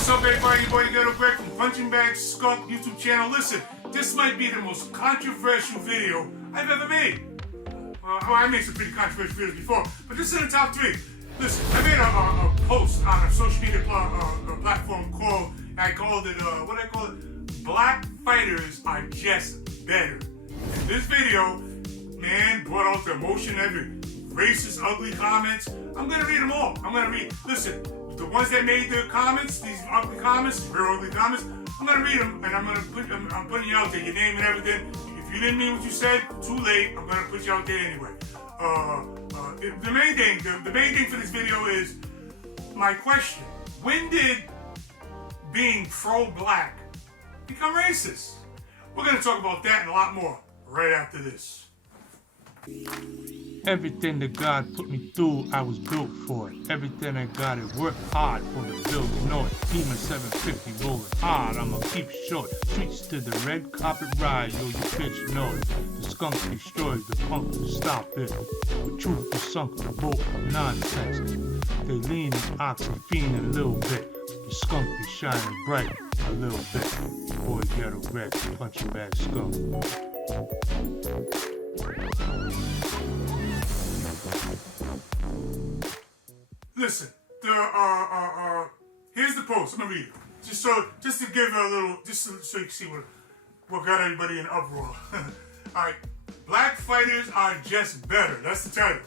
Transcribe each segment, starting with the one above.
What's up, everybody? Your boy Ghetto Greg from Punching Bag Skunk YouTube channel. Listen, this might be the most controversial video I've ever made. I made some pretty controversial videos before, but this is in the top 3. Listen, I made a post on a social media platform called, I called it, Black Fighters Are Just Better. And this video, man, brought out the emotion, every racist, ugly comments. I'm gonna read them all. Listen, the ones that made the comments, these ugly comments, real ugly comments, I'm gonna read them, and I'm putting you out there, your name and everything. If you didn't mean what you said, too late. I'm gonna put you out there anyway. The main thing for this video is my question: when did being pro-black become racist? We're gonna talk about that and a lot more right after this. Everything that God put me through, I was built for it. Everything I got, it worked hard for the bills, know it. Demon 750 rolling hard, I'ma keep short. Streets to the red carpet ride, yo, you bitch know it. The skunk destroyed, the punk will stop it. The truth is sunk, the boat nonsense. They lean and ox and fiend a little bit. The skunk is shining bright a little bit. Boy, Ghetto Greg, Punching Bag Skunk. Listen, here's the post. I'm gonna read it. Just to give it a little, so you can see what got everybody in uproar. Alright. Black fighters are just better. That's the title.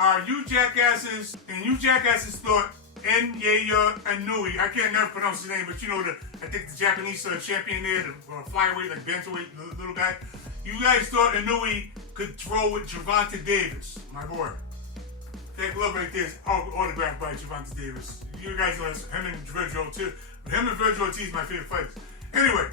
Are you jackasses, and you jackasses thought Nya Inoue, I can't never pronounce his name, but you know I think the Japanese champion there, the flyweight, like bantamweight little guy. You guys thought Inoue could throw with Gervonta Davis, my boy. That glove right there is autographed by Gervonta Davis. You guys know that's him and Virgil too. But him and Virgil Ortiz my favorite fighters. Anyway,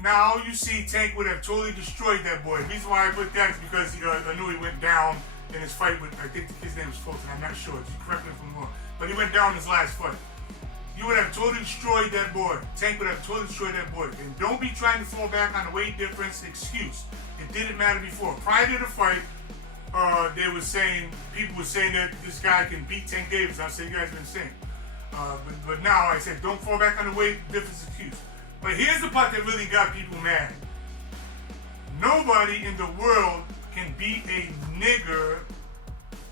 now you see Tank would have totally destroyed that boy. The reason why I put that is because I knew he went down in his fight with, I think his name was Fulton, I'm not sure. Just correct me if I'm wrong. But he went down in his last fight. You would have totally destroyed that boy. Tank would have totally destroyed that boy. And don't be trying to fall back on the weight difference excuse. It didn't matter before. Prior to the fight, people were saying that this guy can beat Tank Davis. I said, you guys are insane. But now I said, don't fall back on the weight difference excuse. But here's the part that really got people mad. Nobody in the world can beat a nigger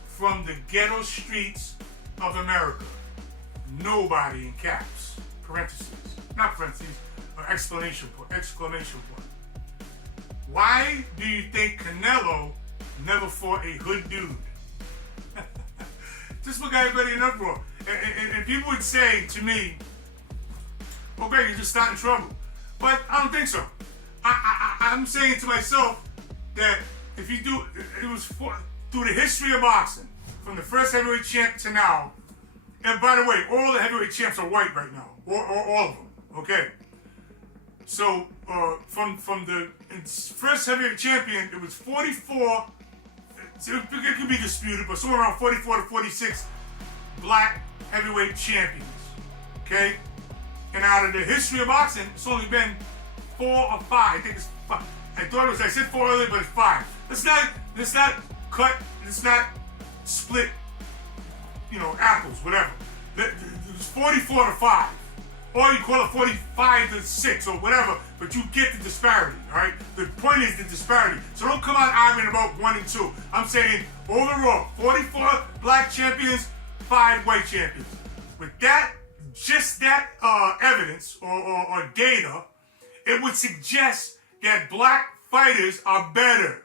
from the ghetto streets of America. Nobody in caps, parentheses, not parentheses, exclamation point. Why do you think Canelo never fought a hood dude? Just look at everybody in uproar. And people would say to me, well, Greg, you're just starting trouble. But I don't think so. I'm saying to myself that if you do, it was through the history of boxing, from the first heavyweight champ to now, and by the way, all the heavyweight champs are white right now, all of them, okay? So, from the first heavyweight champion, it was 44, it could be disputed, but somewhere around 44 to 46 black heavyweight champions, okay? And out of the history of boxing, it's only been 4 or 5. I think it's 5. I said 4 earlier, but it's 5. Let's not split, apples, whatever. It was 44 to 5. Or you call it 45 to 6 or whatever, but you get the disparity, all right? The point is the disparity. So don't come out arguing about 1 and 2. I'm saying overall, 44 black champions, 5 white champions. With that, just that evidence or data, it would suggest that black fighters are better,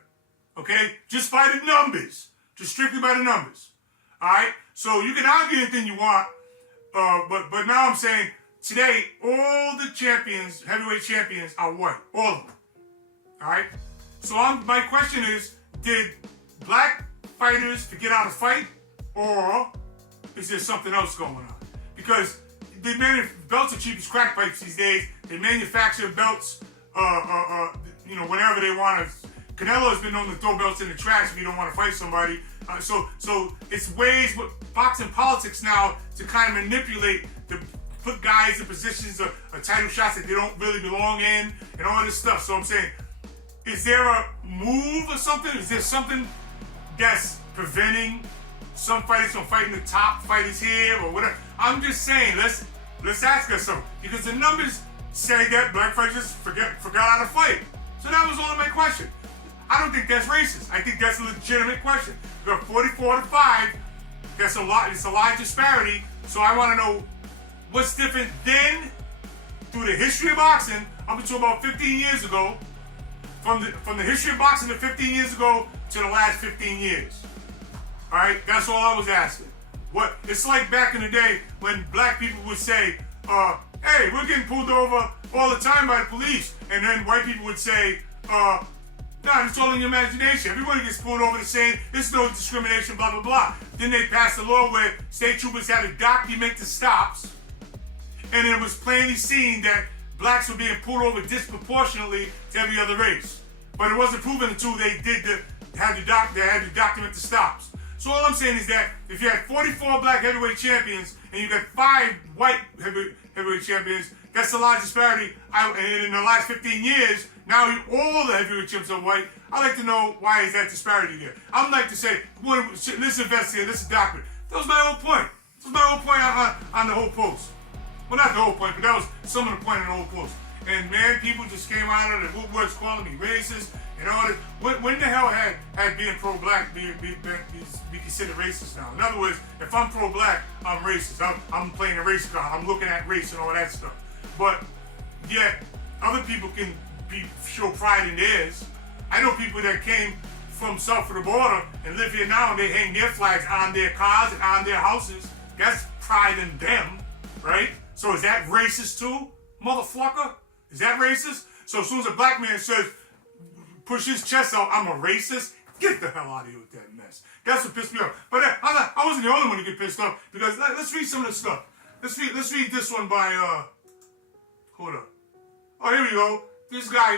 okay? Just by the numbers, just strictly by the numbers, all right? So you can argue anything you want, but now I'm saying today all the champions, heavyweight champions, are white, all of them, all right? So my question is, did black fighters forget how to fight, or is there something else going on? Because belts are cheap as crack pipes these days. They manufacture belts, whenever they want to. Canelo has been known to throw belts in the trash if you don't want to fight somebody. So it's ways with boxing politics now to kind of manipulate, to put guys in positions of title shots that they don't really belong in, and all this stuff. So I'm saying, is there a move or something? Is there something that's preventing some fighters from fighting the top fighters here or whatever? I'm just saying, let's ask ourselves, because the numbers say that black fighters forgot how to fight. So that was only my question. I don't think that's racist. I think that's a legitimate question. We got 44-5. That's a lot. It's a large disparity. So I want to know what's different then, through the history of boxing, up until about 15 years ago, from the history of boxing to 15 years ago to the last 15 years. All right, that's all I was asking. What it's like back in the day when black people would say, "Hey, we're getting pulled over all the time by the police," and then white people would say, "No, it's all in your imagination. Everybody gets pulled over the same. There's no discrimination, blah, blah, blah." Then they passed a law where state troopers had to document the stops. And it was plainly seen that blacks were being pulled over disproportionately to every other race. But it wasn't proven until they had to document the stops. So all I'm saying is that if you had 44 black heavyweight champions and you got 5 white heavyweight champions, that's a large disparity. And in the last 15 years, now all the heavyweight champions are white. I'd like to know, why is that disparity there? I'd like to say, let's investigate, let's document. That was my whole point. That was my whole point on the whole post. Well, not the whole point, but that was some of the point of the whole post. And man, people just came out of the woodworks calling me racist and all this. When the hell had being pro-black be considered racist now? In other words, if I'm pro-black, I'm racist. I'm playing a race card. I'm looking at race and all that stuff. But yet, other people can show pride in theirs. I know people that came from south of the border and live here now, and they hang their flags on their cars and on their houses. That's pride in them, right? So is that racist too, motherfucker? Is that racist? So as soon as a black man says, push his chest out, I'm a racist, get the hell out of here with that mess. That's what pissed me off. But I wasn't the only one to get pissed off, because let's read some of the stuff. Let's read this one by, hold up. Oh, here we go. This guy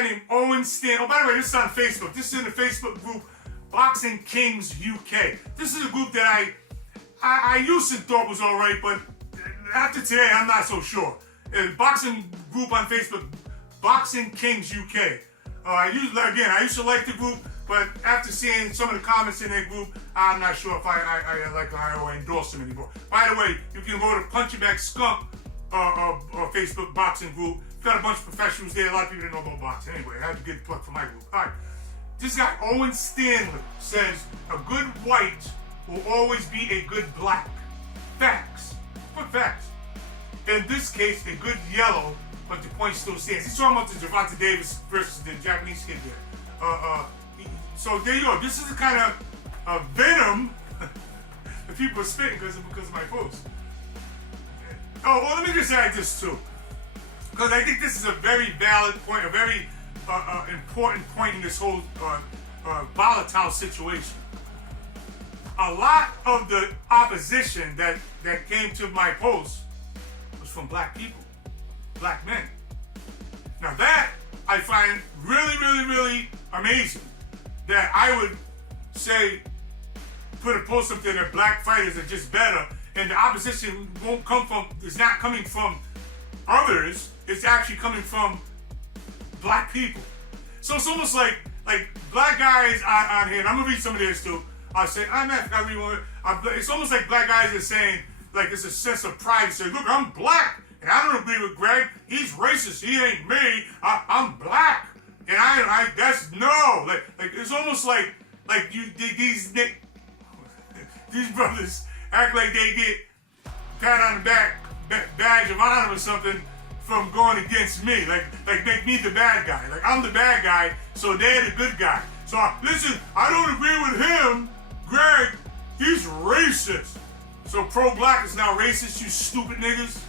named Owen Stan. Oh, by the way, this is on Facebook. This is in the Facebook group, Boxing Kings UK. This is a group that I used to thought was all right, but after today, I'm not so sure. Boxing group on Facebook, Boxing Kings UK. I used to like the group, but after seeing some of the comments in that group, I'm not sure if I like or endorse them anymore. By the way, you can go to Punch Your Back Skunk Facebook boxing group. Got a bunch of professionals there. A lot of people didn't know about boxing. Anyway, I had to get a plug for my group. All right. This guy, Owen Stanley, says, a good white will always be a good black. Facts. What facts? In this case, a good yellow, but the point still stands. He's talking about the Gervonta Davis versus the Japanese kid there. So there you go. This is the kind of venom that people are spitting because of my post. Oh, well, let me just add this too, because I think this is a very valid point, a very important point in this whole volatile situation. A lot of the opposition that came to my post was from black people, black men. Now that I find really, really, really amazing, that I would say, put a post up there that black fighters are just better, and the opposition is not coming from others, it's actually coming from black people. So it's almost like black guys on here, and I'm gonna read some of this too. I say, it's almost like black guys are saying, like, it's a sense of pride. Say, look, I'm black, and I don't agree with Greg. He's racist. He ain't me. I'm black, and that's no. Like it's almost like these brothers act like they get pat on the back, badge of honor or something from going against me. Like make me the bad guy. Like I'm the bad guy, so they're the good guy. So listen, I don't agree with him, Greg. He's racist. So pro-black is now racist, you stupid niggas.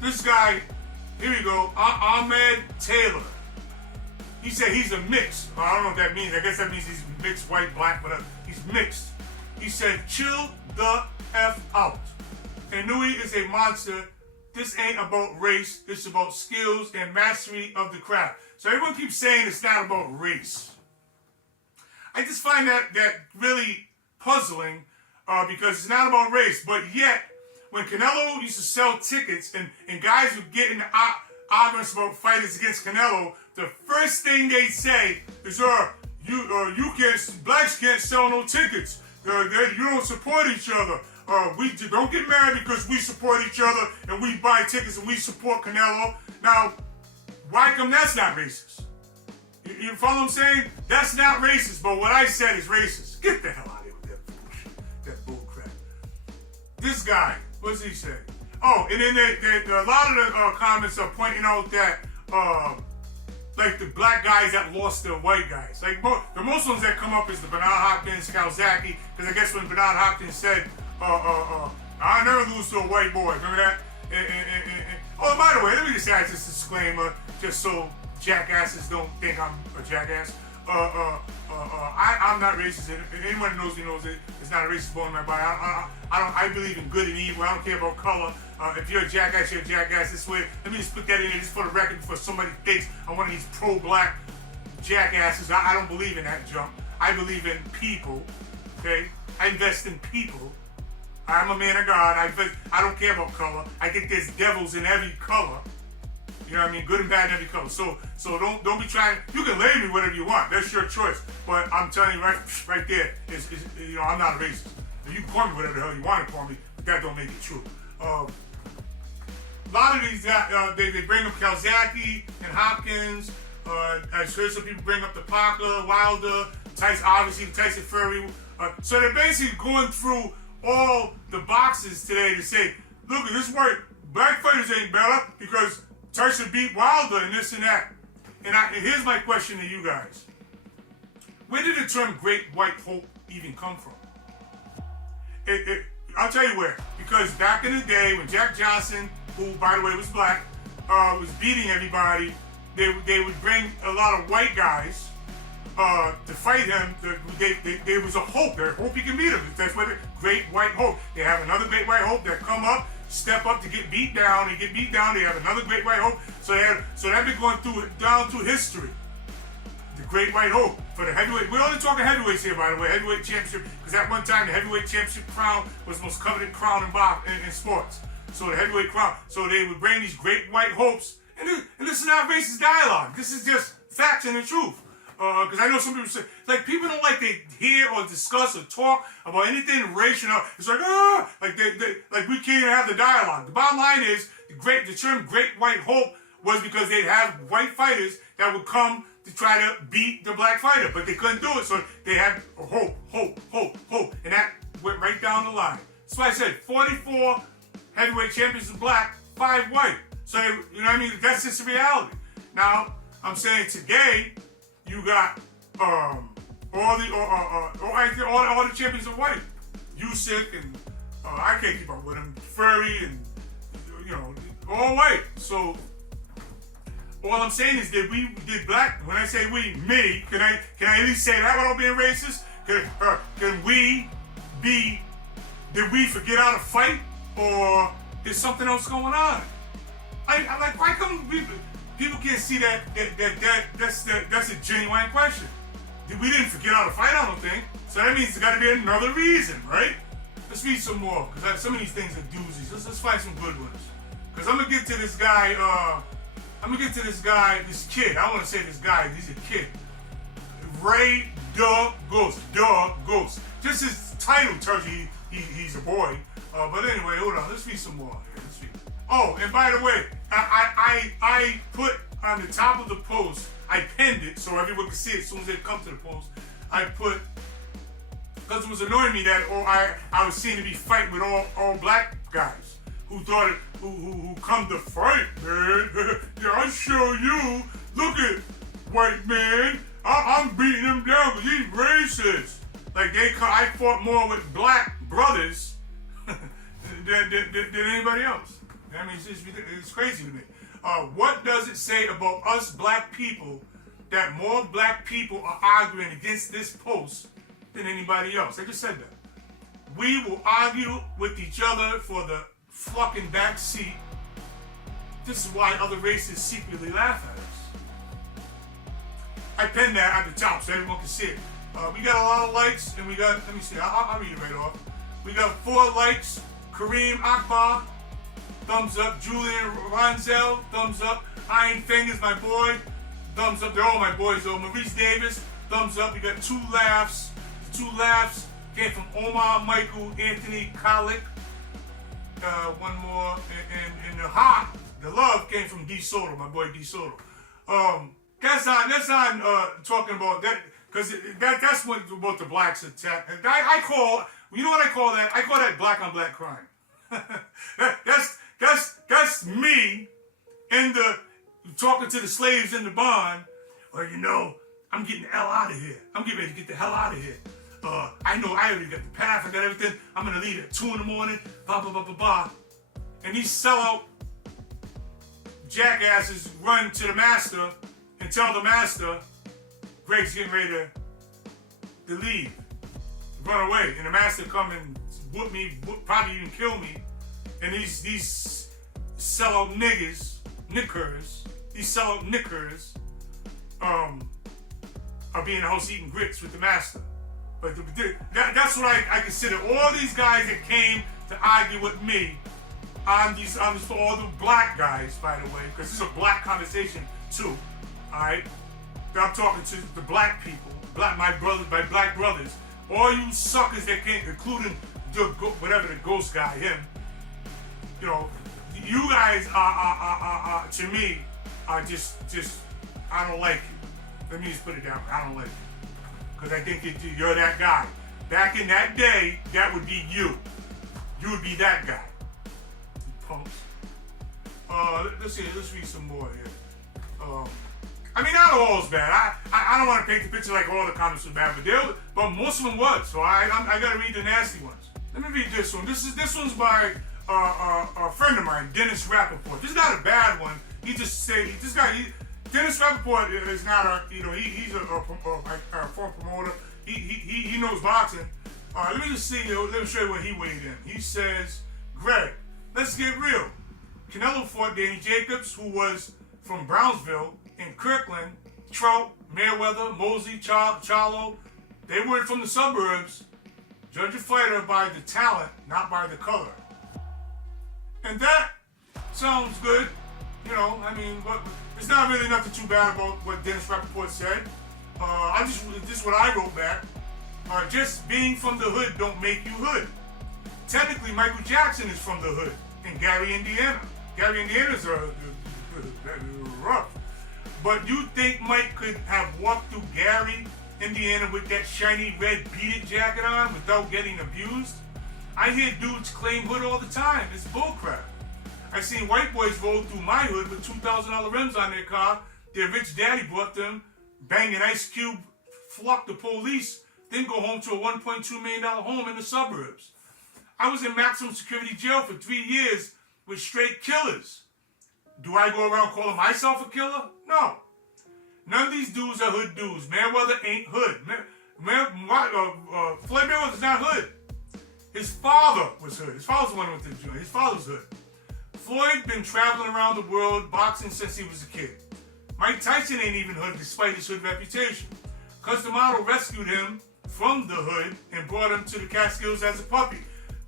This guy, here we go, Ahmed Taylor. He said he's a mix. I don't know what that means. I guess that means he's mixed white, black, but he's mixed. He said, chill the F out. Inui is a monster. This ain't about race. It's about skills and mastery of the craft. So everyone keeps saying it's not about race. I just find that really puzzling because it's not about race. But yet, when Canelo used to sell tickets and guys would get into arguments about fighters against Canelo, the first thing they'd say is, blacks can't sell no tickets. You don't support each other. don't get mad because we support each other and we buy tickets and we support Canelo. Now, why come that's not racist? You follow what I'm saying? That's not racist, but what I said is racist. Get the hell out of here with that bullshit, that bull crap. This guy, what does he say? Oh, and then a lot of the comments are pointing out that, like the black guys that lost the white guys. Like the most ones that come up is the Bernard Hopkins, Kawasaki, because I guess when Bernard Hopkins said, I never lose to a white boy. Remember that? Oh, by the way, let me just add this disclaimer, just so jackasses don't think I'm a jackass. I'm not racist. Anyone who knows me knows it. It's not a racist bone in my body. I believe in good and evil. I don't care about color. If you're a jackass, you're a jackass. This way, let me just put that in there just for the record before somebody thinks I'm one of these pro-black jackasses. I don't believe in that junk. I believe in people. Okay, I invest in people. I'm a man of God. I don't care about color. I think there's devils in every color. You know what I mean? Good and bad in every color. So don't be trying. You can label me whatever you want. That's your choice. But I'm telling you right there, I'm not a racist. You can call me whatever the hell you want to call me, but that don't make it true. A lot of these they bring up Kawasaki and Hopkins. I've heard some people bring up the Parker, Wilder, Tyson, obviously Tyson Fury. So they're basically going through all the boxes today to say, look, this white black fighters ain't better because Tyson beat Wilder and this and that. And here's my question to you guys. Where did the term Great White Hope even come from? I'll tell you where. Because back in the day when Jack Johnson, who by the way was black, was beating everybody, they would bring a lot of white guys to fight him. There was a hope. There hope he can beat him. That's what the Great White Hope. They have another Great White Hope that come up, step up to get beat down. They get beat down. They have another Great White Hope. So they've been going down through history. The Great White Hope for the heavyweight. We're only talking heavyweights here, by the way. Heavyweight championship, because at one time the heavyweight championship crown was the most coveted crown in sports. So the heavyweight crown. So they would bring these Great White Hopes, and this is not racist dialogue. This is just facts and the truth. Because I know some people say, like, people don't like to hear or discuss or talk about anything racial. It's like, like we can't even have the dialogue. The bottom line is, the term Great White Hope was because they'd have white fighters that would come to try to beat the black fighter, but they couldn't do it, so they had hope, and that went right down the line. That's why I said 44 heavyweight champions in black, 5 white. So, you know what I mean? That's just the reality. Now, I'm saying today, you got all the champions are white. Usyk and I can't keep up with him. Fury and all white. So all I'm saying is that we did black. When I say we, me, can I at least say that without being racist? Can we be? Did we forget how to fight, or is something else going on? I'm like, why come people can't see that that's a genuine question? We didn't forget how to fight, I don't think. So that means there's got to be another reason, right? Let's read some more, because some of these things are doozies. Let's find some good ones. Because I'm going to get to this guy, this kid. I want to say this guy, he's a kid. Ray Ghost. Just his title tells you he's a boy. But anyway, hold on. Let's read some more here. Oh, and by the way, I put on the top of the post, I pinned it so everyone could see it as soon as they come to the post. I put, because it was annoying me that I was seen to be fighting with all black guys who thought who come to fight, man. Yeah, I'll show you. Look at white man. I'm beating him down because he's racist. Like I fought more with black brothers than anybody else. I mean, it's crazy to me. What does it say about us black people that more black people are arguing against this post than anybody else? I just said that. We will argue with each other for the fucking back seat. This is why other races secretly laugh at us. I pinned that at the top so everyone can see it. We got a lot of likes, and we got, let me see, I'll read it right off. We got 4 likes. Kareem Akbar, thumbs up. Julian Ronzel, thumbs up. Iron Fingers, my boy, thumbs up. They're all my boys though. Maurice Davis, thumbs up. We got 2 laughs. 2 laughs. came from Omar Michael Anthony Kalik. One more, and the heart, the love came from D Soto, my boy D Soto. That's on talking about that, because that's what about the blacks attack. I call, you know what I call that? I call that black on black crime. That's me in the talking to the slaves in the barn. Or you know, I'm getting the hell out of here. I'm getting ready to get the hell out of here. I know I already got the path, I got everything. I'm gonna leave at 2 in the morning, blah, blah, blah, blah, blah. And these sellout jackasses run to the master and tell the master, Greg's getting ready to leave, run away. And the master come and whoop me, probably even kill me. And these sellout these sellout knickers, are being in the house eating grits with the master. But that's what I consider all these guys that came to argue with me on all the black guys, by the way, because this is a black conversation too. All right, I'm talking to the black people, my black brothers, all you suckers that came, including whatever the ghost guy, him. You know, you guys are to me are just I don't like you. Let me just put it down. I don't like you. Because I think you're that guy. Back in that day, that would be you. You would be that guy. You punks. Let's read some more here. I mean, not all is bad. I don't want to paint the picture like all the comments were bad, but most of them was. So I got to read the nasty ones. Let me read this one. This one's by a friend of mine, Dennis Rappaport. This is not a bad one. Dennis Rappaport is not he's a former promoter. He knows boxing. Let me just see. Let me show you what he weighed in. He says, Greg, let's get real. Canelo fought Danny Jacobs, who was from Brownsville, and Kirkland, Trout, Mayweather, Mosley, Charlo. They weren't from the suburbs. Judge a fighter by the talent, not by the color. And that sounds good. You know, I mean, but it's not really nothing too bad about what Dennis Rappaport said. This is what I wrote back. Just being from the hood don't make you hood. Technically, Michael Jackson is from the hood in Gary, Indiana. Gary, Indiana's rough. But you think Mike could have walked through Gary, Indiana with that shiny red beaded jacket on without getting abused? I hear dudes claim hood all the time. It's bullcrap. I seen white boys roll through my hood with $2,000 rims on their car. Their rich daddy bought them, bang an Ice Cube, flock the police, then go home to a $1.2 million home in the suburbs. I was in maximum security jail for 3 years with straight killers. Do I go around calling myself a killer? No. None of these dudes are hood dudes. Mayweather ain't hood. Floyd Mayweather's not hood. His father was hood. His father's the one with the joint. His father's hood. Floyd been traveling around the world boxing since he was a kid. Mike Tyson ain't even hood despite his hood reputation. Cuz the model rescued him from the hood and brought him to the Catskills as a puppy.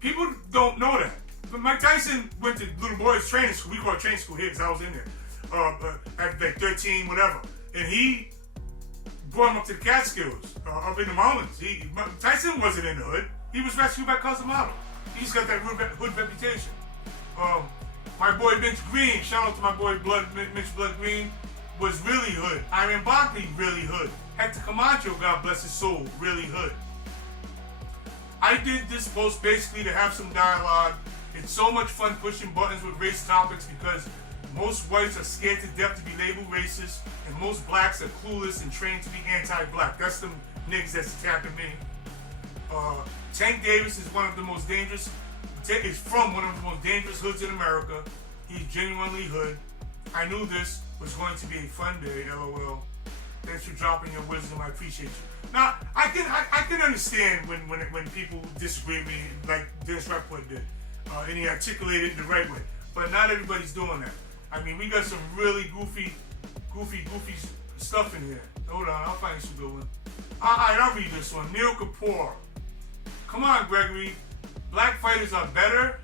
People don't know that. But Mike Tyson went to little boys training school. We call it training school here because I was in there. At like 13, whatever. And he brought him up to the Catskills, up in the mountains. Tyson wasn't in the hood. He was rescued by Cuz the model. He just got that hood reputation. My boy Mitch Green, shout out to my boy Mitch Blood Green, was really hood. Iron Barkley, really hood. Hector Camacho, God bless his soul, really hood. I did this post basically to have some dialogue. It's so much fun pushing buttons with race topics because most whites are scared to death to be labeled racist, and most blacks are clueless and trained to be anti-black. That's them niggas that's attacking me. Tank Davis is one of the most dangerous. Is from one of the most dangerous hoods in America. He's genuinely hood. I knew this was going to be a fun day. LOL. Thanks for dropping your wisdom. I appreciate you. Now I can understand when people disagree with me like Dennis Rappaport did, and he articulated it the right way. But not everybody's doing that. I mean, we got some really goofy stuff in here. Hold on, I'll find some good one. Alright, I'll read this one. Neil Kapoor. Come on, Gregory. Black fighters are better?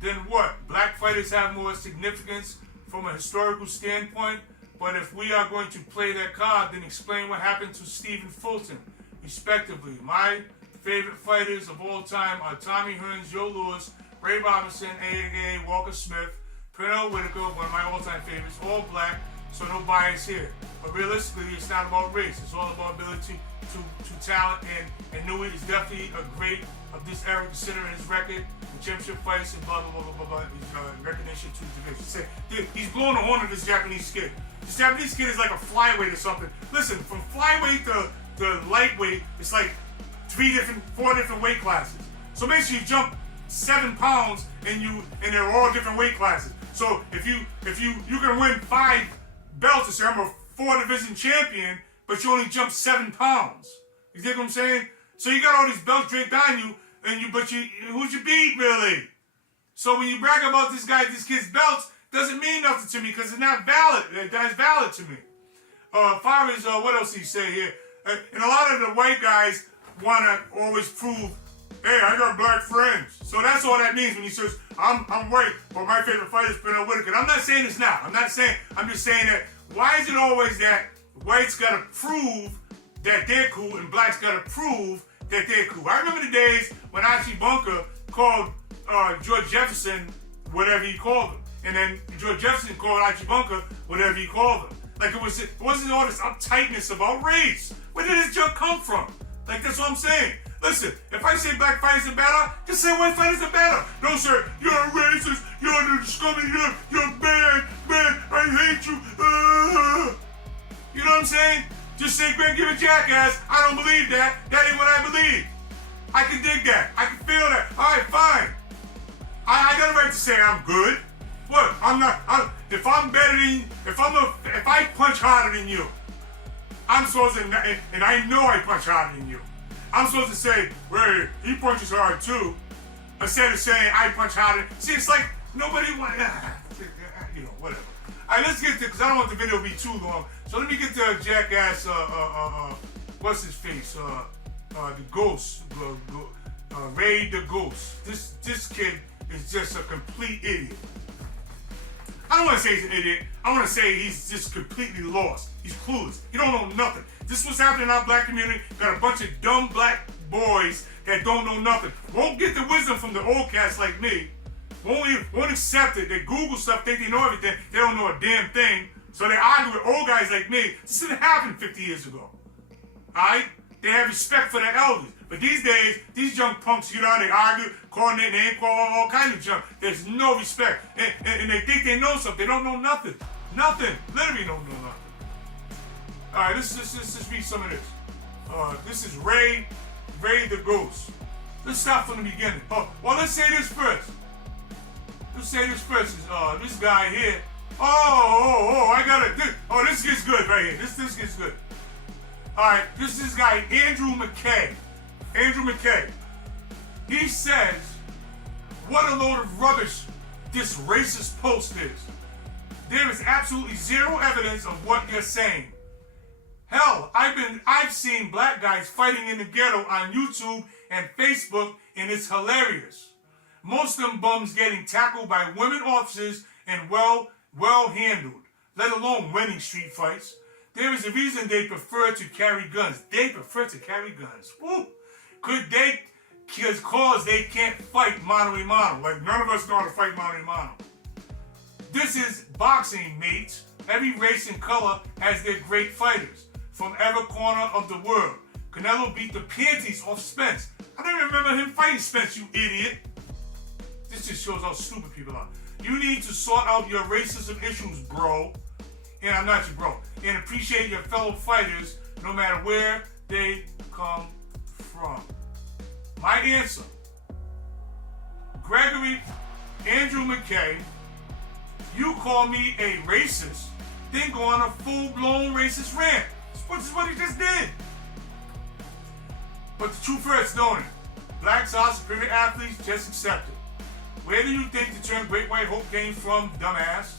Then what? Black fighters have more significance from a historical standpoint, but if we are going to play that card, then explain what happened to Stephen Fulton, respectively. My favorite fighters of all time are Tommy Hearns, Joe Louis, Ray Robinson, a.k.a. Walker Smith, Pernell Whitaker, one of my all-time favorites, all black, so no bias here. But realistically, it's not about race. It's all about ability to talent, and Newey is definitely a great of this era, considering his record, the championship fights, and blah, blah, blah, blah, blah, his recognition to the division. He's blowing the horn of this Japanese kid. This Japanese kid is like a flyweight or something. Listen, from flyweight to lightweight, it's like 4 different weight classes. So basically, you jump 7 pounds, and they're all different weight classes. So if you can win 5 belts and say I'm a 4-division champion, but you only jump 7 pounds. You dig what I'm saying? So you got all these belts draped on you, but who'd you beat really? So when you brag about this kid's belts, doesn't mean nothing to me because it's not valid. That's valid to me. Far as what else he say here? And a lot of the white guys want to always prove, hey, I got black friends. So that's all that means when he says, I'm white, but my favorite fighter is Pernell Whitaker. I'm not saying it's not. I'm just saying that, why is it always that whites got to prove that they're cool and blacks got to prove that they're cool? I remember the days when Archie Bunker called George Jefferson whatever he called him. And then George Jefferson called Archie Bunker whatever he called him. Like it wasn't all this uptightness about race. Where did this junk come from? Like that's what I'm saying. Listen, if I say black fighters are better, just say white fighters are better. Don't say, you're a racist, you're a scummy, you're bad, I hate you. You know what I'm saying? Just say, Greg, you're a jackass. I don't believe that. That ain't what I believe. I can dig that. I can feel that. All right, fine. I got a right to say I'm good. What? If I'm better than, if I punch harder than you, I'm supposed to, and I know I punch harder than you. I'm supposed to say, well, he punches hard too, instead of saying I punch harder. See, it's like nobody wants, whatever. All right, let's get to, because I don't want the video to be too long. So let me get to Jackass, what's his face? The Ghost, Ray the Ghost. This kid is just a complete idiot. I don't want to say he's an idiot. I want to say he's just completely lost. He's clueless. He don't know nothing. This is what's happening in our black community. Got a bunch of dumb black boys that don't know nothing. Won't get the wisdom from the old cats like me. Won't accept it. They Google stuff, think they know everything. They don't know a damn thing. So they argue with old guys like me. This didn't happen 50 years ago. Alright? They have respect for their elders. But these days, these young punks get on, they argue, call their name, call all kinds of junk. There's no respect. And they think they know something. They don't know nothing. Nothing. Literally don't know nothing. Alright, let's just read some of this. This is Ray the Ghost. Let's start from the beginning. Well, let's say this first. Let's say this first is this guy here. I got it. This gets good right here. This gets good. Alright, this is this guy, Andrew McKay. Andrew McKay. He says, what a load of rubbish this racist post is. There is absolutely zero evidence of what you're saying. Hell, I've seen black guys fighting in the ghetto on YouTube and Facebook, and it's hilarious. Most of them bums getting tackled by women officers and well handled, let alone winning street fights. There is a reason they prefer to carry guns. They prefer to carry guns. Woo! Cause they can't fight mano a mano. Like none of us know how to fight mano a mano. This is boxing, mates. Every race and color has their great fighters from every corner of the world. Canelo beat the panties off Spence. I don't even remember him fighting Spence, you idiot. This just shows how stupid people are. You need to sort out your racism issues, bro. And I'm not your bro. And appreciate your fellow fighters no matter where they come from. My answer. Gregory Andrew McKay, you call me a racist, then go on a full-blown racist rant. Which is what he just did. But the truth hurts, don't it? Blacks are superior athletes, just accept it. Where do you think the term Great White Hope came from, dumbass?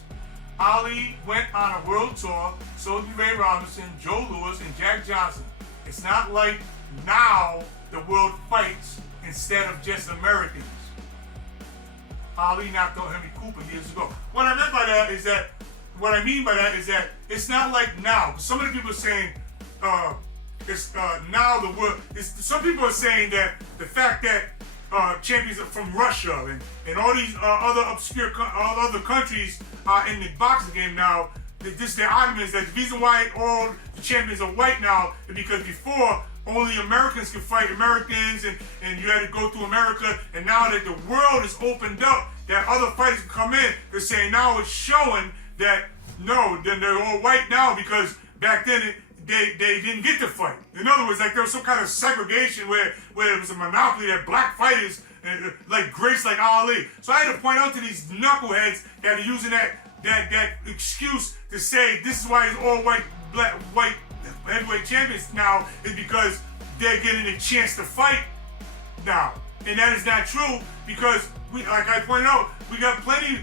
Ali went on a world tour, so did Ray Robinson, Joe Louis, and Jack Johnson. It's not like now the world fights instead of just Americans. Ali knocked out Henry Cooper years ago. What I mean by that is that it's not like now. Some of the people are saying, it's now the world. Some people are saying that the fact that champions are from Russia and all these other obscure other countries are in the boxing game now. Their argument is that the reason why all the champions are white now is because before only Americans could fight Americans and you had to go through America, and now that the world is opened up, that other fighters can come in, they're saying now it's showing that no, then they're all white now because back then they didn't get to fight. In other words, like there was some kind of segregation where it was a monopoly that black fighters like Grace, like Ali. So I had to point out to these knuckleheads that are using that excuse to say this is why it's all white heavyweight champions now is because they're getting a chance to fight now, and that is not true because like I pointed out, we got plenty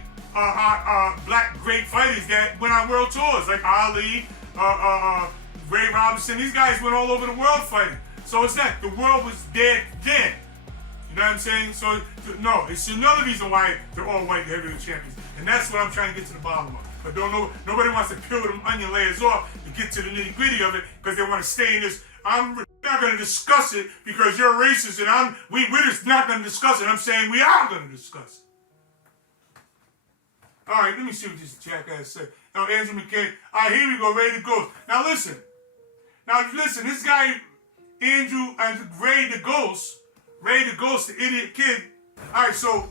black great fighters that went on world tours like Ali, Ray Robinson. These guys went all over the world fighting. So it's that the world was dead then. You know what I'm saying? So no, it's another reason why they're all white heavyweight champions, and that's what I'm trying to get to the bottom of. But nobody wants to peel them onion layers off to get to the nitty gritty of it because they want to stay in this. I'm not going to discuss it because you're racist, and we're just not going to discuss it. I'm saying we are going to discuss it. All right, let me see what this jackass said. Now, Andrew McKay. All right, here we go. Ray the Ghost. Now listen. This guy Andrew and Ray the Ghost, the idiot kid. All right, so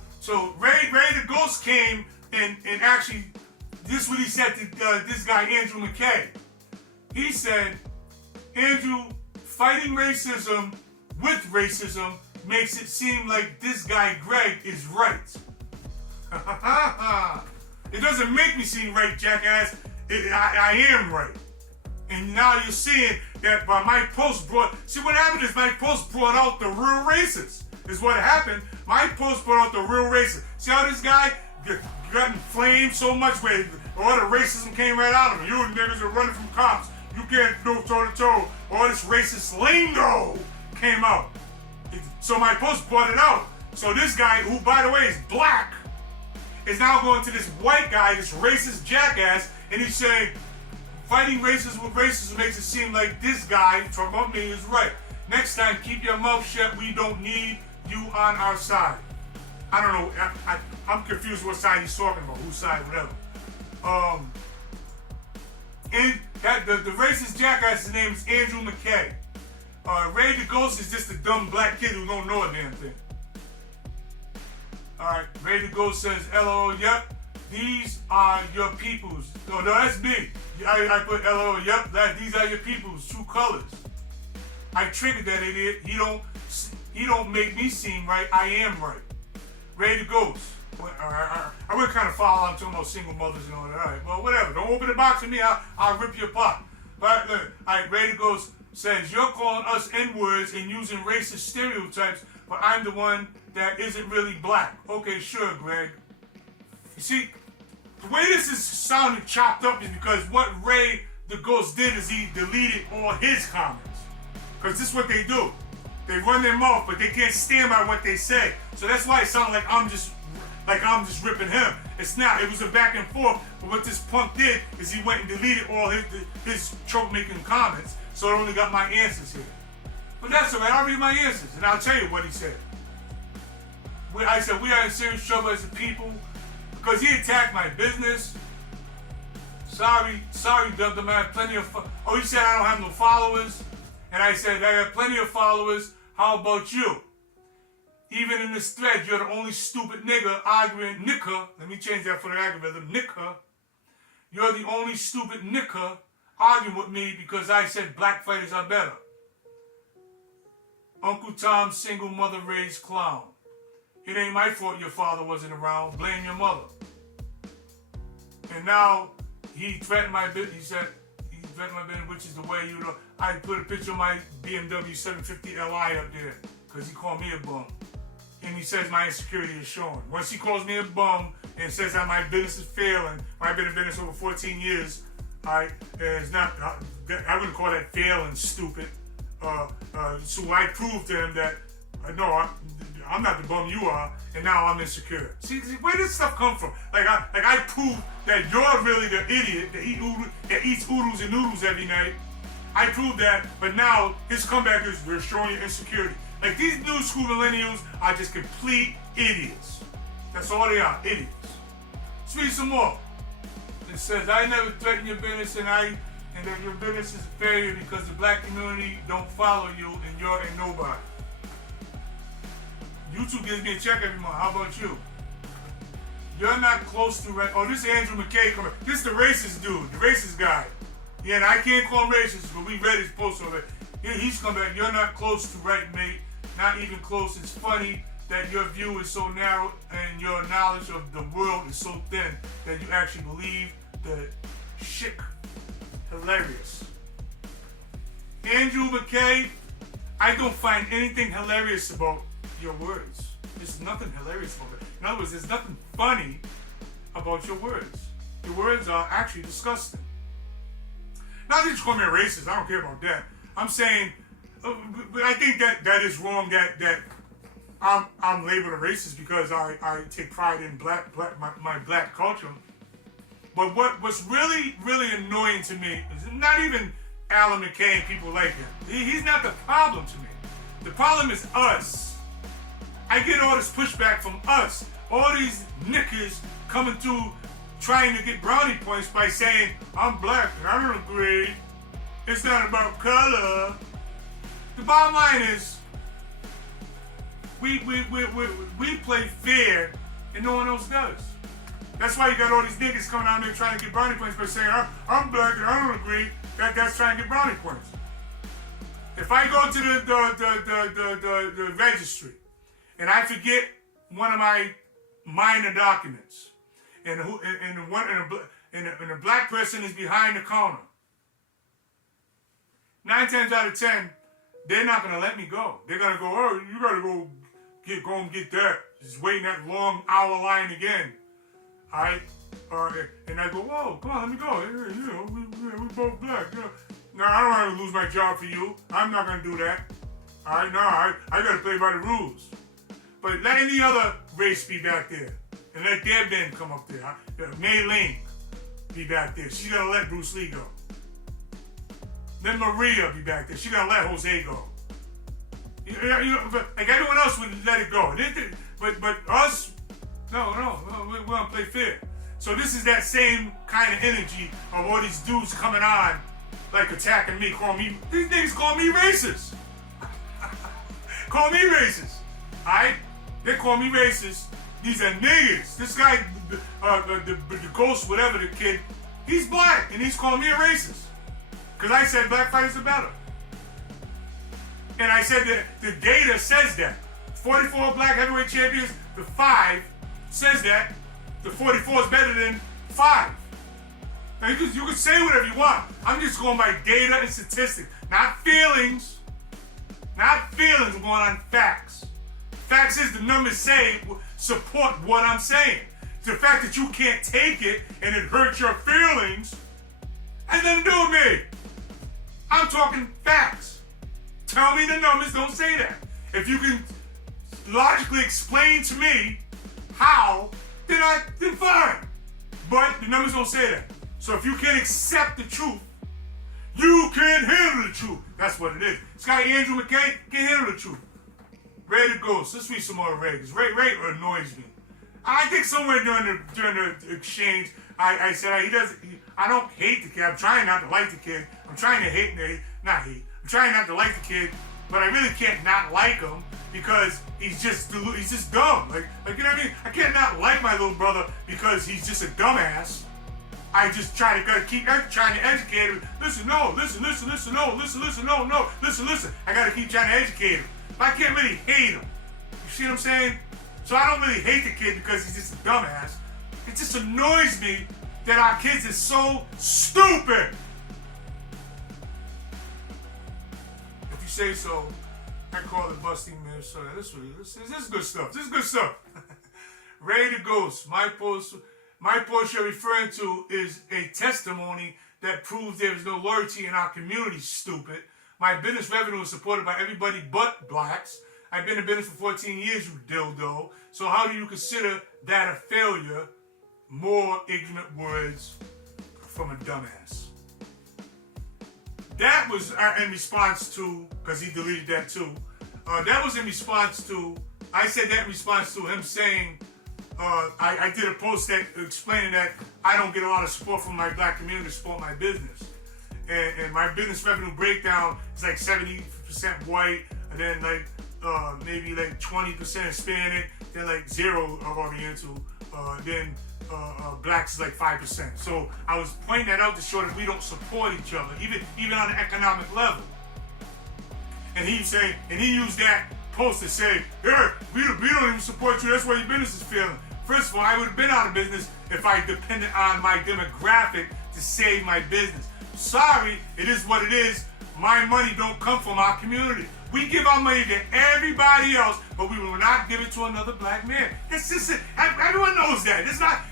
Ray the Ghost came and actually. This is what he said to this guy, Andrew McKay. He said, Andrew, fighting racism with racism makes it seem like this guy, Greg, is right. It doesn't make me seem right, jackass. I am right. And now you're seeing that by my post see what happened is my post brought out the real racists, is what happened. My post brought out the real racists. See how this guy got inflamed so much where all the racism came right out of him. You niggas are running from cops. You can't do toe-to-toe. All this racist lingo came out. So my post brought it out. So this guy, who by the way is black, is now going to this white guy, this racist jackass, and he's saying, fighting racism with racism makes it seem like this guy, talking about me, is right. Next time, keep your mouth shut. We don't need you on our side. I don't know. I'm confused what side he's talking about. Whose side, whatever. And the racist jackass, his name is Andrew McKay. Ray the Ghost is just a dumb black kid who don't know a damn thing. Alright, Ray the Ghost says, LOL, yep, these are your peoples. No, that's me. I put LOL, yep, these are your peoples, true colors. I triggered that idiot. He don't make me seem right. I am right. Ray the Ghost. I would kind of follow on talking about single mothers and all that. All right, well, whatever. Don't open the box with me. I'll rip you apart. But look, all right, Ray the Ghost says, you're calling us N-words and using racist stereotypes, but I'm the one that isn't really black. Okay, sure, Greg. You see, the way this is sounding chopped up is because what Ray the Ghost did is he deleted all his comments. Because this is what they do. They run their mouth, but they can't stand by what they say. So that's why it sounds like I'm just ripping him. It's not. It was a back and forth. But what this punk did is he went and deleted all his troublemaking comments. So it only got my answers here. But that's all right. I'll read my answers, and I'll tell you what he said. I said, we are in serious trouble as a people because he attacked my business. Sorry, Dum-Dum, I have plenty of... he said I don't have no followers. And I said, I have plenty of followers. How about you? Even in this thread, you're the only stupid nigga arguing, let me change that for the algorithm, you're the only stupid nigga arguing with me because I said black fighters are better. Uncle Tom, single mother raised clown. It ain't my fault your father wasn't around. Blame your mother. And now he threatened my business. He said, he threatened my business, which is the way you know. I put a picture of my BMW 750 Li up there because he called me a bum. And he says my insecurity is showing. Once he calls me a bum and says that my business is failing, I've been in business over 14 years, it's not, I wouldn't call that failing stupid. So I proved to him that, no, I'm not the bum you are, and now I'm insecure. See where does this stuff come from? Like I proved that you're really the idiot that eats oodles and noodles every night, I proved that, but now his comeback is we're showing you insecurity. Like these new school millennials are just complete idiots. That's all they are, idiots. Let's read some more. It says, I never threaten your business and that your business is a failure because the black community don't follow you and you're a nobody. YouTube gives me a check every month. How about you? You're not close to right. Oh, this is Andrew McKay coming. This is the racist dude, the racist guy. Yeah, and I can't call him racist, but we read his post already. He's come back. You're not close to right, mate. Not even close. It's funny that your view is so narrow and your knowledge of the world is so thin that you actually believe the shit. Hilarious. Andrew McKay, I don't find anything hilarious about your words. There's nothing hilarious about it. In other words, there's nothing funny about your words. Your words are actually disgusting. Not that you call me a racist, I don't care about that. I'm saying, but I think that is wrong that I'm labeled a racist because I take pride in my black culture. But what's really, really annoying to me is not even Alan McKay and people like him. He's not the problem to me. The problem is us. I get all this pushback from us. All these knickers coming through trying to get brownie points by saying, I'm black and I don't agree. It's not about color. The bottom line is, we play fair and no one else does. That's why you got all these niggas coming out there trying to get brownie points by saying, I'm black and I don't agree. That's trying to get brownie points. If I go to the registry and I forget one of my minor documents, and a black person is behind the counter, 9 times out of 10, they're not gonna let me go. They're gonna go, oh, you gotta go and get that. Just waiting that long hour line again. All right, and I go, whoa, come on, let me go. You know, we both black. You know. No, I don't want to lose my job for you. I'm not gonna do that. All right, no, I gotta play by the rules. But let any other race be back there, and let their men come up there. Mei Ling be back there. She's gonna let Bruce Lee go. Then Maria be back there. She's gonna let Jose go. You know, like everyone else would let it go. But us, no, we're gonna play fair. So this is that same kind of energy of all these dudes coming on, like attacking me, these niggas call me racist. Call me racist. Alright? They call me racist. These are niggas. This guy, the ghost, whatever, the kid, he's black and he's calling me a racist. Because I said black fighters are better. And I said that the data says that. 44 black heavyweight champions, the 5 says that. The 44 is better than 5. Now you can say whatever you want. I'm just going by data and statistics. Not feelings. Not feelings, I'm going on facts. Facts is the numbers say support what I'm saying. The fact that you can't take it and it hurts your feelings has nothing to do with me. I'm talking facts. Tell me the numbers don't say that. If you can logically explain to me how, then fine. But the numbers don't say that. So if you can't accept the truth, you can't handle the truth. That's what it is. This guy Andrew McKay can't handle the truth. Ray the Ghost. Let's read some more Ray, because Ray annoys me. I think somewhere during the exchange, I said I don't hate the kid. I'm trying not to like the kid. I'm trying to I'm trying not to like the kid, but I really can't not like him because he's just dumb. Like you know what I mean? I can't not like my little brother because he's just a dumbass. I just trying to keep trying to educate him. Listen. I gotta keep trying to educate him. But I can't really hate him. You see what I'm saying? So I don't really hate the kid because he's just a dumbass. It just annoys me that our kids are so stupid. If you say so, I call it busting Minnesota. This is good stuff. This is good stuff. Ray the Ghost. My post you're referring to is a testimony that proves there is no loyalty in our community, stupid. My business revenue is supported by everybody but blacks. I've been in business for 14 years, you dildo. So how do you consider that a failure? More ignorant words from a dumbass. that was in response to, because he deleted that too. That was in response to, I said that in response to him saying, I did a post that explaining that I don't get a lot of support from my black community to support my business. And my business revenue breakdown is like 70% white, and then like maybe like 20% Hispanic, then like 0 of Oriental, then blacks is like 5%. So I was pointing that out to show that we don't support each other, even on an economic level. And he saying, and he used that post to say, "Here, we don't even support you. That's why your business is failing." First of all, I would have been out of business if I depended on my demographic to save my business. Sorry, it is what it is. My money don't come from our community. We give our money to everybody else, but we will not give it to another black man. That's just it. Everyone knows that.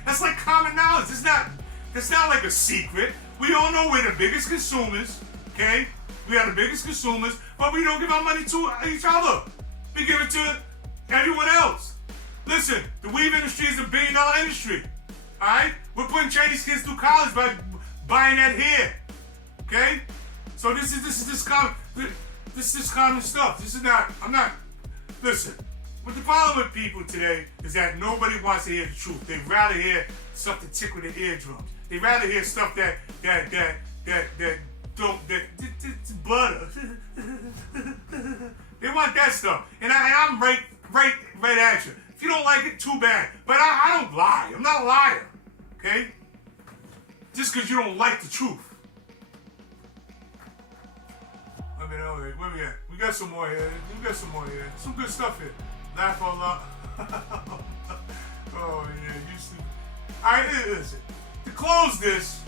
That's like common knowledge. It's not like a secret. We all know we're the biggest consumers, okay? We are the biggest consumers, but we don't give our money to each other. We give it to everyone else. Listen, the weave industry is $1 billion industry, all right? We're putting Chinese kids through college by buying that hair, okay? So this is common stuff. This is not, listen, what the problem with people today is that nobody wants to hear the truth. They'd rather hear stuff to tickle their eardrums. They'd rather hear stuff that butter. They want that stuff. And I'm right at you. If you don't like it, too bad. But I don't lie. I'm not a liar, okay? Just because you don't like the truth. Let me know. Where we at? We got some more here. Some good stuff here. Laugh a lot. Oh, yeah. All right, listen. To close this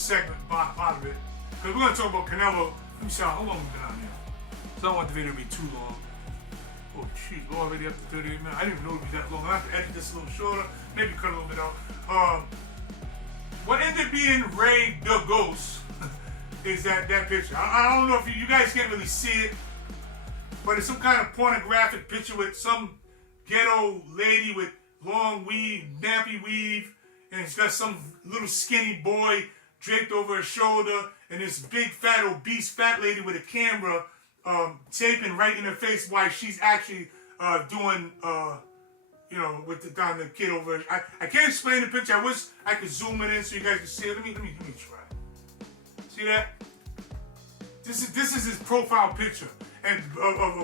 segment, part of it, because we're going to talk about Canelo. Let me see how long we've been on here. So I don't want the video to be too long. Oh, jeez, we're already up to 38 minutes. I didn't even know it would be that long. I have to edit this a little shorter, maybe cut a little bit out. What ended up being Ray the Ghost is that picture. I don't know if you guys can't really see it, but it's some kind of pornographic picture with some ghetto lady with long weave, nappy weave, and it's got some little skinny boy draped over her shoulder, and this big fat obese fat lady with a camera taping right in her face while she's actually doing with the kid over her. I can't explain the picture. I wish I could zoom it in so you guys can see it. Let me try. See that? This is his profile picture, and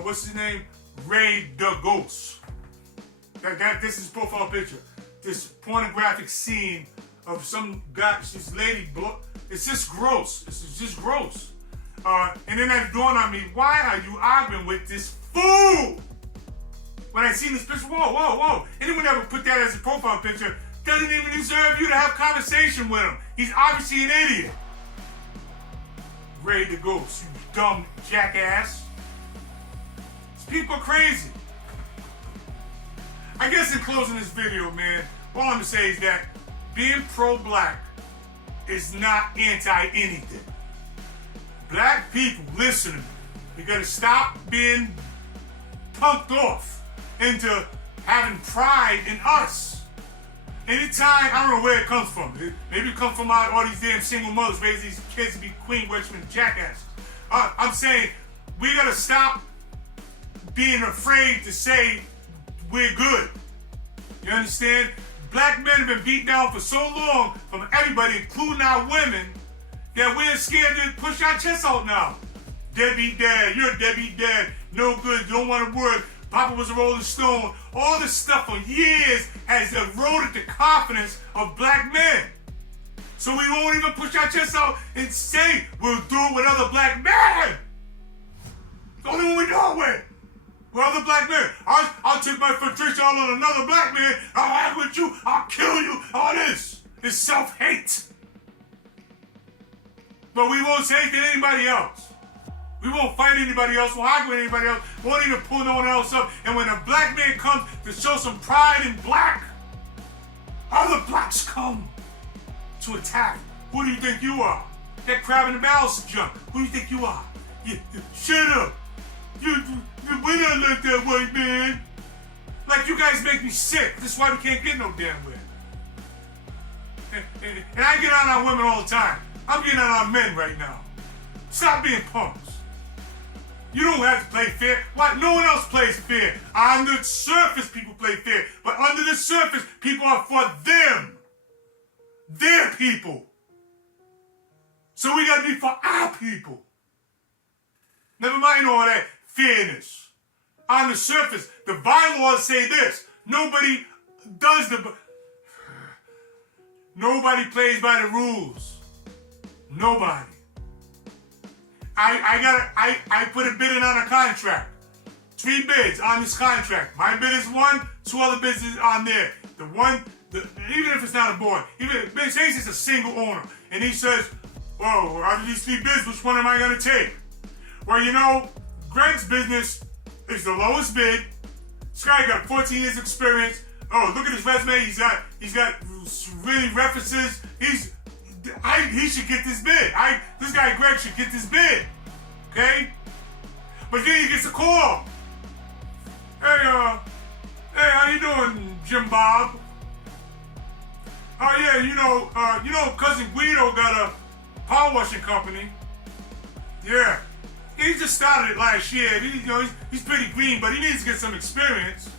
what's his name? Ray the Ghost. This is his profile picture. This pornographic scene of some guy, this lady. It's just gross. This is just gross. And then that dawned on me, why are you arguing with this fool? When I seen this picture, whoa. Anyone that would put that as a profile picture doesn't even deserve you to have conversation with him. He's obviously an idiot. Ray the Ghost, you dumb jackass. These people are crazy. I guess in closing this video, man, all I'm going to say is that being pro-black is not anti-anything. Black people, listen to me. You gotta stop being pumped off into having pride in us. Anytime, I don't know where it comes from. Maybe it comes from all these damn single mothers raising these kids to be Queen Richmond jackasses. I'm saying we gotta stop being afraid to say we're good. You understand? Black men have been beat down for so long from everybody, including our women, that we're scared to push our chests out now. Deadbeat dad, you're a deadbeat dad, no good, don't want to work, Papa was a Rolling Stone. All this stuff for years has eroded the confidence of black men. So we won't even push our chests out and say we'll do it with other black men. The only one we do it with. With other black men. I'll take my frustration out on another black man. I'll act with you. I'll kill you. All this is self-hate. But we won't say it to anybody else. We won't fight anybody else. Won't argue with anybody else. Won't even pull no one else up. And when a black man comes to show some pride in black, other blacks come to attack. Who do you think you are? That crab in the barrel jump. Who do you think you are? You shut up. We don't look that way, man. Like, you guys make me sick. This is why we can't get no damn way. And I get on women all the time. I'm getting at our men right now. Stop being punks. You don't have to play fair. Why? No one else plays fair. On the surface, people play fair. But under the surface, people are for them. Their people. So we gotta be for our people. Never mind all that fairness. On the surface, the bylaws say this. Nobody plays by the rules. Nobody. I put a bid in on a contract. 3 bids on this contract. My bid is 1, 2 other bids is on there. Even if it's not a board, say it's a single owner, and he says, "Oh, out of these 3 bids, which one am I gonna take?" Well, you know, Greg's business is the lowest bid. This guy got 14 years experience. Oh, look at his resume. He's got really references. He should get this bid. This guy Greg should get this bid. Okay? But then he gets a call. Hey, how you doing, Jim Bob? Oh yeah, you know, cousin Guido got a power washing company. Yeah. He just started it last year. He's pretty green, but he needs to get some experience.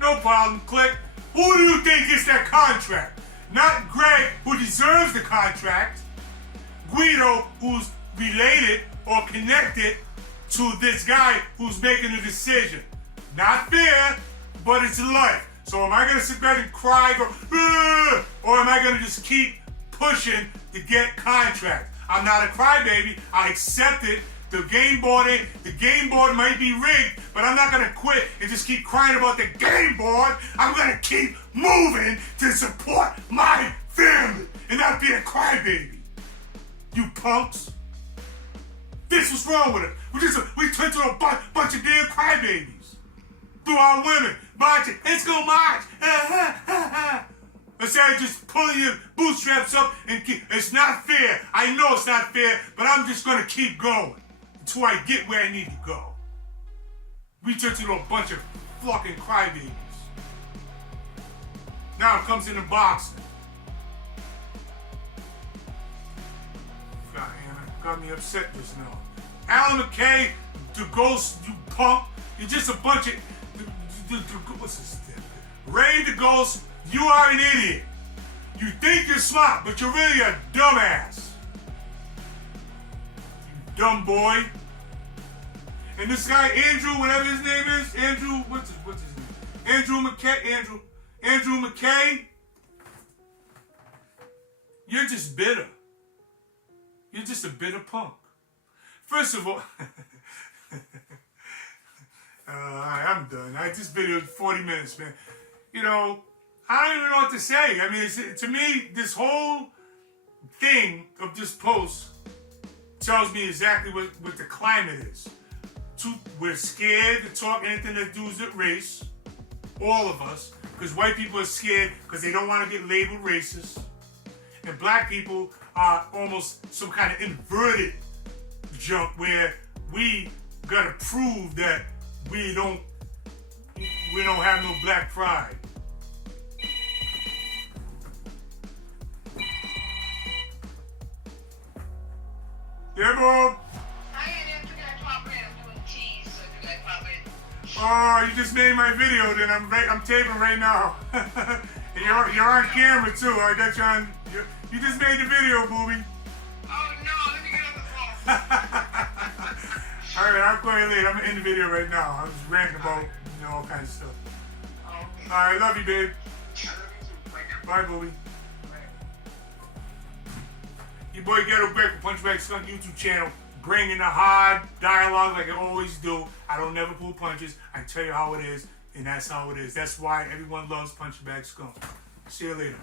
No problem. Click. Who do you think gets that contract? Not Greg, who deserves the contract. Guido, who's related or connected to this guy who's making the decision. Not fair, but it's life. So am I going to sit back and cry, go, "Ugh," or am I going to just keep pushing to get contract? I'm not a crybaby. I accept it. The game board might be rigged, but I'm not gonna quit and just keep crying about the game board. I'm gonna keep moving to support my family and not be a crybaby. You punks. This was wrong with us. We turned to a bunch of damn crybabies. Through our women, marching. Let's go march. Instead of just pulling your bootstraps up and it's not fair. I know it's not fair, but I'm just gonna keep going until I get where I need to go. We turned into a bunch of fucking crybabies. Now it comes into boxing. God, got me upset just now. Alan McKay, the ghost, you punk. You're just a bunch of what's this? Ray the ghost. You are an idiot. You think you're smart, but you're really a dumbass. You dumb boy. And this guy, Andrew, whatever his name is, Andrew, what's his name? Andrew McKay. You're just bitter. You're just a bitter punk. First of all, I'm done. This video is 40 minutes, man. You know, I don't even know what to say. I mean, to me, this whole thing of this post tells me exactly what the climate is. We're scared to talk anything that does with race, all of us, because white people are scared because they don't want to get labeled racist. And black people are almost some kind of inverted junk where we gotta prove that we don't have no black pride. Yeah, Bob. Oh, you just made my video. Then I'm taping right now. And you're on camera too. I got you on. You just made the video, booby. Oh no, let me get on the phone. All right, I'm going late. I'm in the video right now. I was ranting about all kinds of stuff. Oh, okay. All right, love you, babe. I love you too. Bye, booby. Your boy Ghetto Greg from Punchback Skunk YouTube channel, bringing the hard dialogue like I always do. I don't never pull punches. I tell you how it is, and that's how it is. That's why everyone loves Punchback Skunk. See you later.